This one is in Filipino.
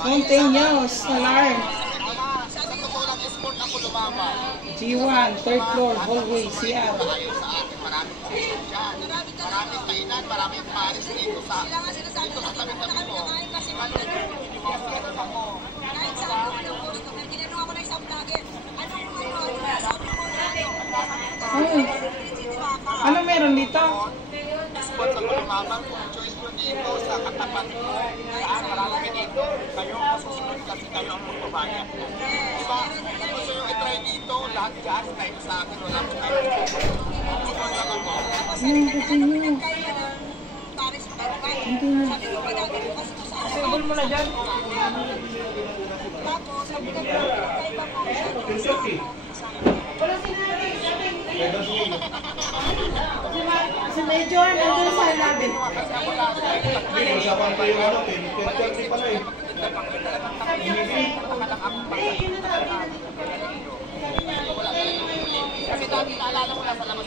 Montaños, alarm. G1, third floor, hallway, CR. Maraming kainan, maraming paris dito sa tabi-tabi mo. Kahit saan ko ng customer, tinanong ako na isang vlogger. Anong mga sabi mo na? Ano meron dito? Spot sa Kulumamang, kung choice mo dito sa katapat mo. Marami dito. Kayo masusunod kasi kayo ang magbabayad. Diba? Gusto nyo i-try dito, lahat dyan, kahit sa akin, wala ko kayo. Sumunod lang ako. Sabi ko pa dati, kasi ko sa Sable mo na dyan. tapos, sabi ko, kaiba ko siya. Si Major, nandun sa labi. Usapan kayo ano, 10:30 pala eh. Kasi dati naalala ko lang sa labas.